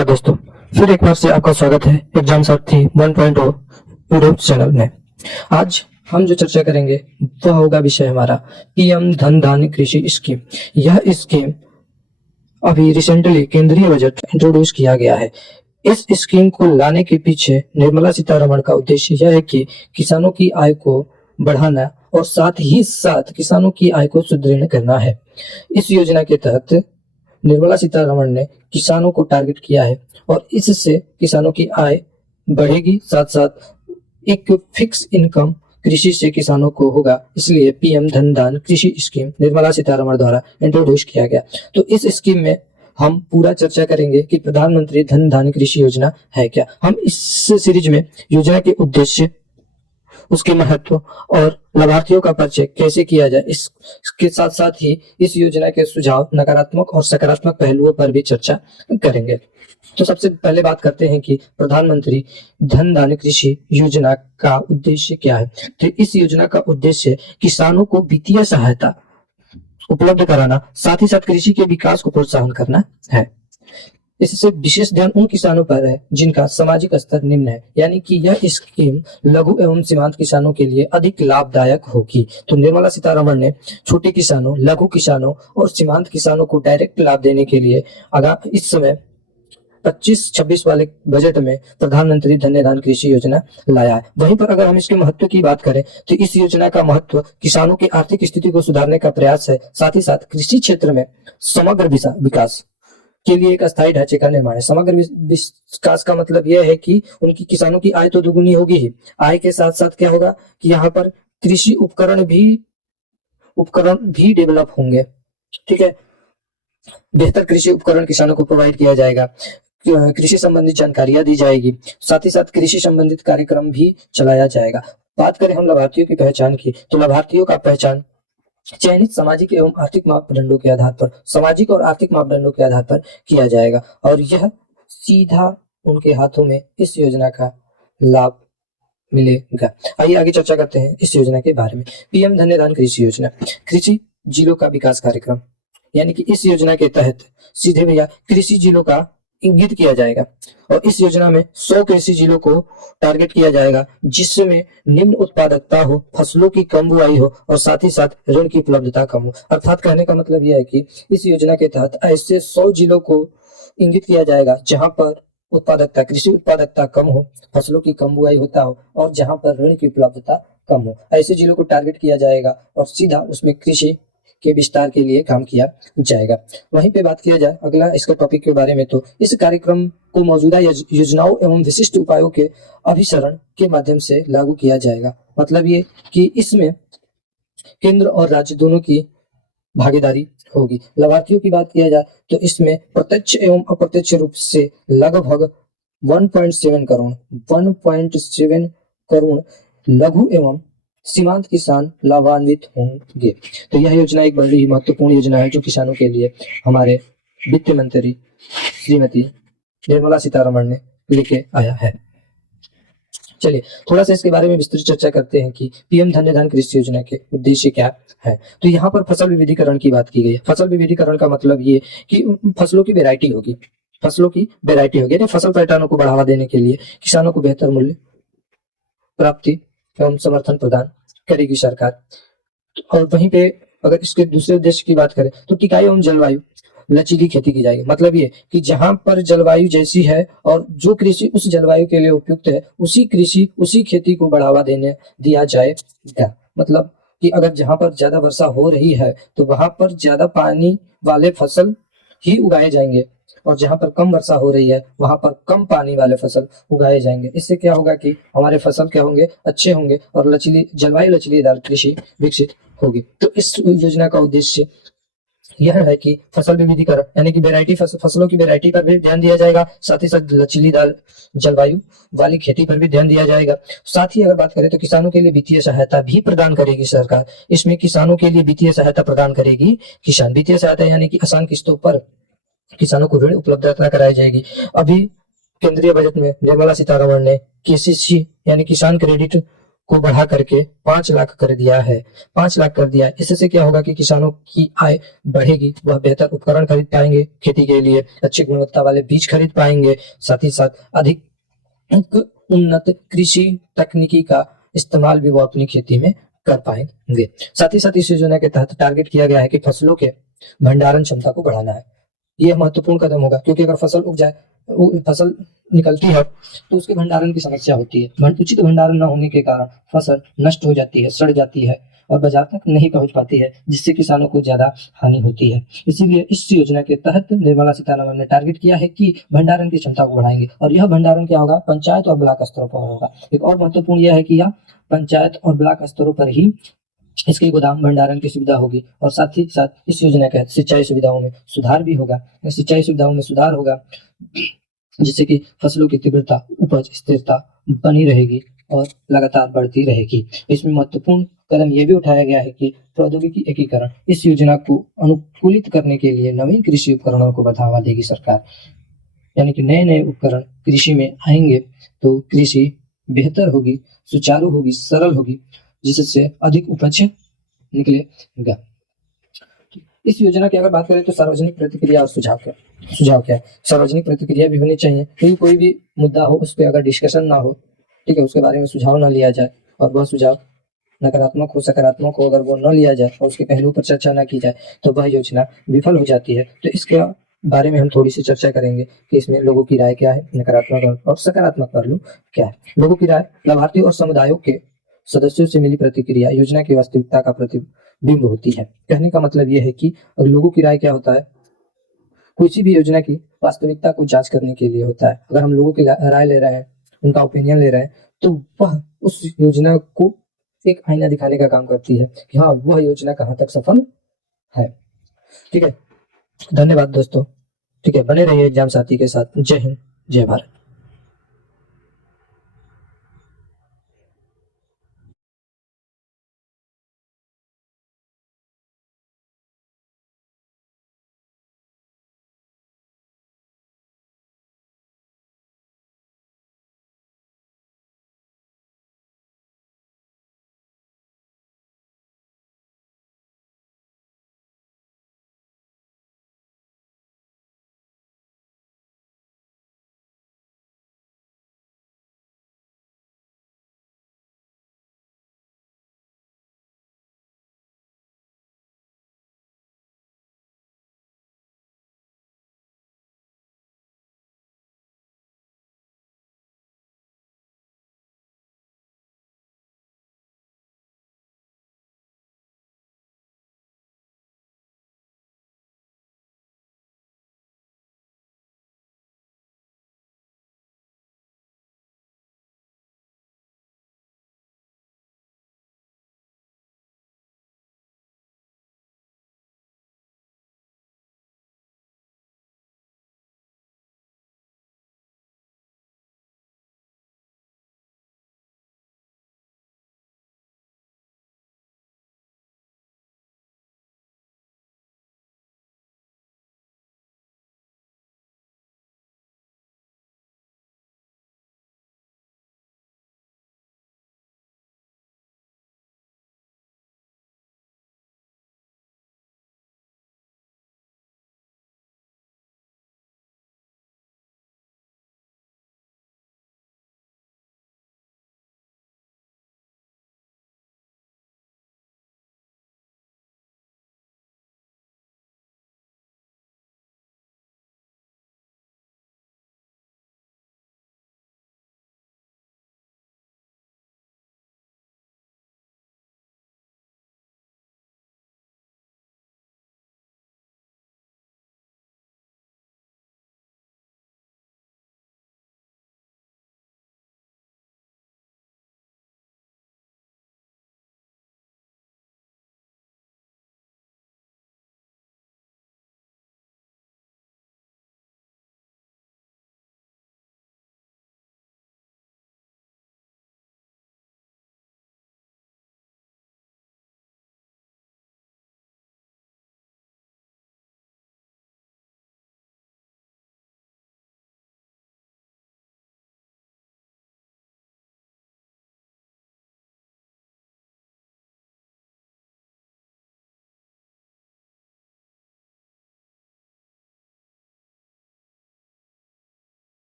नमस्कार दोस्तों, फिर एक बार से आपका स्वागत है एग्जाम साथी 1.0 यूट्यूब चैनल में। आज हम जो चर्चा करेंगे वह होगा विषय हमारा पीएम धन धान्य कृषि स्कीम। यह स्कीम अभी रिसेंटली केंद्रीय बजट इंट्रोड्यूस किया गया है। इस स्कीम को लाने के पीछे निर्मला सीतारमण का उद्देश्य यह है कि किसानों की आय को बढ़ाना और साथ ही साथ किसानों की आय को सुदृढ़ करना है। इस योजना के तहत निर्मला सीतारमण ने किसानों को टारगेट किया है और इससे किसानों की आय बढ़ेगी, साथ साथ एक फिक्स इनकम कृषि से किसानों को होगा। इसलिए पीएम धन धान्य कृषि स्कीम निर्मला सीतारमण द्वारा इंट्रोड्यूस किया गया। तो इस स्कीम में हम पूरा चर्चा करेंगे कि प्रधानमंत्री धन धान्य कृषि योजना है क्या। हम इस सीरीज में योजना के उद्देश्य, उसके महत्व और लाभार्थियों का परिचय कैसे किया जाए, इसके साथ साथ ही इस योजना के सुझाव, नकारात्मक और सकारात्मक पहलुओं पर भी चर्चा करेंगे। तो सबसे पहले बात करते हैं कि प्रधानमंत्री धन धान्य कृषि योजना का उद्देश्य क्या है। तो इस योजना का उद्देश्य किसानों को वित्तीय सहायता उपलब्ध कराना, साथ ही साथ कृषि के विकास को प्रोत्साहन करना है। इससे विशेष ध्यान उन किसानों पर है जिनका सामाजिक स्तर निम्न है, यानी कि यह स्कीम लघु एवं सीमांत किसानों के लिए अधिक लाभदायक होगी। तो निर्मला सीतारमण ने छोटे किसानों, लघु किसानों और सीमांत किसानों को डायरेक्ट लाभ देने के लिए इस समय 25-26 वाले बजट में प्रधानमंत्री धन धान्य कृषि योजना लाया है। वहीं पर अगर हम इसके महत्व की बात करें तो इस योजना का महत्व किसानों की आर्थिक स्थिति को सुधारने का प्रयास है, साथ ही साथ कृषि क्षेत्र में समग्र विकास के लिए एक अस्थायी ढांचे का निर्माण है। समग्र विकास का मतलब यह है कि उनकी किसानों की आय तो दुगुनी होगी ही, आय के साथ साथ क्या होगा कि यहाँ पर कृषि उपकरण भी डेवलप होंगे। ठीक है, बेहतर कृषि उपकरण किसानों को प्रोवाइड किया जाएगा, कृषि संबंधित जानकारियां दी जाएगी, साथ ही साथ कृषि संबंधित कार्यक्रम भी चलाया जाएगा। बात करें हम लाभार्थियों की पहचान की, तो लाभार्थियों का पहचान चयनित सामाजिक एवं आर्थिक मापदंडों के आधार पर किया जाएगा और यह सीधा उनके हाथों में इस योजना का लाभ मिलेगा। आइए आगे चर्चा करते हैं इस योजना के बारे में। पीएम धन धान्य कृषि योजना कृषि जिलों का विकास कार्यक्रम, यानी कि इस योजना के तहत सीधे भैया कृषि जिलों का इंगित किया जाएगा और इस योजना में 100 कृषि जिलों को टारगेट किया जाएगा जिसमें निम्न उत्पादकता हो, फसलों की कम बुआई हो और साथ ही साथ ऋण की उपलब्धता कम हो। अर्थात कहने का मतलब यह है कि इस योजना के तहत ऐसे 100 जिलों को इंगित किया जाएगा जहां पर कृषि उत्पादकता कम हो, फसलों की कम बुआई होता हो और जहां पर ऋण की उपलब्धता कम हो। ऐसे जिलों को टारगेट किया जाएगा और सीधा उसमें कृषि के विस्तार के लिए काम किया जाएगा। वहीं पे बात किया जाए अगला इसका टॉपिक के बारे में, तो इस कार्यक्रम को मौजूदा योजनाओं एवं विशिष्ट उपायों के अभिसरण के माध्यम से लागू किया जाएगा। मतलब ये कि इसमें केंद्र और राज्य दोनों की भागीदारी होगी। लाभार्थियों की बात किया जाए तो इसमें प्रत्यक्ष एवं अप्रत्यक्ष रूप से लगभग 1.7 करोड़ लघु एवं सीमांत किसान लाभान्वित होंगे। तो यह योजना एक बड़ी महत्वपूर्ण योजना है जो किसानों के लिए हमारे वित्त मंत्री श्रीमती निर्मला सीतारमण ने लेके आया है। चलिए थोड़ा सा इसके बारे में विस्तृत चर्चा करते हैं कि पीएम धन धान्य कृषि योजना के उद्देश्य क्या है। तो यहाँ पर फसल विविधीकरण की बात की गई है। फसल विविधीकरण का मतलब ये कि फसलों की वेरायटी होगी, यानी फसल पैटर्नों को बढ़ावा देने के लिए किसानों को बेहतर मूल्य प्राप्ति एवं समर्थन प्रदान करेगी सरकार। और वहीं पे अगर इसके दूसरे उद्देश्य की बात करें तो टिकाऊ एवं जलवायु लचीली खेती की जाएगी। मतलब ये कि जहां पर जलवायु जैसी है और जो कृषि उस जलवायु के लिए उपयुक्त है उसी खेती को बढ़ावा दिया जाएगा। मतलब कि अगर जहां पर ज्यादा वर्षा हो रही है तो वहां पर ज्यादा पानी वाले फसल ही उगाए जाएंगे और जहां पर कम वर्षा हो रही है वहां पर कम पानी वाले फसल उगाए जाएंगे। इससे क्या होगा कि हमारे फसल क्या होंगे, अच्छे होंगे और जलवायु लचीलेदार कृषि विकसित होगी। तो इस योजना का उद्देश्य यह है कि फसल विविधीकरण यानी कि फसलों की वैरायटी पर भी ध्यान दिया जाएगा, साथ ही साथ लचीलेदार जलवायु वाली खेती पर भी ध्यान दिया जाएगा। साथ ही अगर बात करें तो किसानों के लिए वित्तीय सहायता भी प्रदान करेगी सरकार। इसमें किसानों के लिए वित्तीय सहायता प्रदान करेगी वित्तीय सहायता यानी कि आसान किस्तों पर किसानों को ऋण उपलब्धता कराई जाएगी। अभी केंद्रीय बजट में निर्मला सीतारमण ने केसीसी यानी किसान क्रेडिट को बढ़ा करके 5 लाख कर दिया है। 5 लाख कर दिया है। इससे क्या होगा कि किसानों की आय बढ़ेगी, वह बेहतर उपकरण खरीद पाएंगे खेती के लिए, अच्छी गुणवत्ता वाले बीज खरीद पाएंगे, साथ ही साथ अधिक उन्नत कृषि तकनीकी का इस्तेमाल भी वो अपनी खेती में कर पाएंगे। साथ ही साथ इस योजना के तहत टारगेट किया गया है कि फसलों के भंडारण क्षमता को बढ़ाना है। यह महत्वपूर्ण कदम होगा, क्योंकि अगर फसल उग जाए, फसल निकलती है तो उसके भंडारण की समस्या होती है। उचित भंडारण न होने के कारण फसल नष्ट हो जाती है, सड़ जाती है और बाजार तक नहीं पहुंच पाती है, जिससे किसानों को ज्यादा हानि होती है। इसीलिए इस योजना के तहत निर्मला सीतारमण ने टारगेट किया है कि भंडारण की क्षमता को बढ़ाएंगे, और यह भंडारण क्या होगा, पंचायत और ब्लॉक स्तरों पर होगा। एक और महत्वपूर्ण यह है कि यह पंचायत और ब्लॉक स्तरों पर ही इसके गोदाम भंडारण की सुविधा होगी, और साथ ही साथ इस योजना के तहत सिंचाई सुविधाओं में सुधार भी होगा। सिंचाई सुविधाओं में सुधार होगा जिससे कि फसलों की तीव्रता, उपज स्थिरता बनी रहेगी और लगातार बढ़ती रहेगी। इसमें महत्वपूर्ण कदम यह भी उठाया गया है कि प्रौद्योगिकी एकीकरण। इस योजना को अनुकूलित करने के लिए नवीन कृषि उपकरणों को बढ़ावा देगी सरकार, यानी कि नए नए उपकरण कृषि में आएंगे तो कृषि बेहतर होगी, सुचारू होगी, सरल होगी, जिससे अधिक उपज निकलेगा। इस योजना की अगर बात करें तो सार्वजनिक प्रतिक्रिया और सुझाव क्या है। सार्वजनिक प्रतिक्रिया भी होनी चाहिए, क्योंकि कोई भी मुद्दा हो उस पर अगर डिस्कशन ना हो, ठीक है, उसके बारे में सुझाव ना लिया जाए और वह सुझाव नकारात्मक हो, सकारात्मक हो, अगर वो न लिया जाए और उसके पहलू पर चर्चा ना की जाए तो वह योजना विफल हो जाती है। तो इसके बारे में हम थोड़ी सी चर्चा करेंगे कि इसमें लोगों की राय क्या है, नकारात्मक और सकारात्मक पहलू क्या है। लोगों की राय, लाभार्थी और समुदायों के सदस्यों से मिली प्रतिक्रिया योजना की वास्तविकता का प्रतिबिंब होती है। कहने का मतलब यह है कि लोगों की राय क्या होता है, किसी भी योजना की वास्तविकता को जांच करने के लिए होता है। अगर हम लोगों की राय ले रहे हैं, उनका ओपिनियन ले रहे हैं, तो वह उस योजना को एक आईना दिखाने का काम करती है कि हाँ, वह योजना कहाँ तक सफल है। ठीक है, धन्यवाद दोस्तों। ठीक है, बने रहिए एग्जाम साथी के साथ। जय हिंद, जय भारत।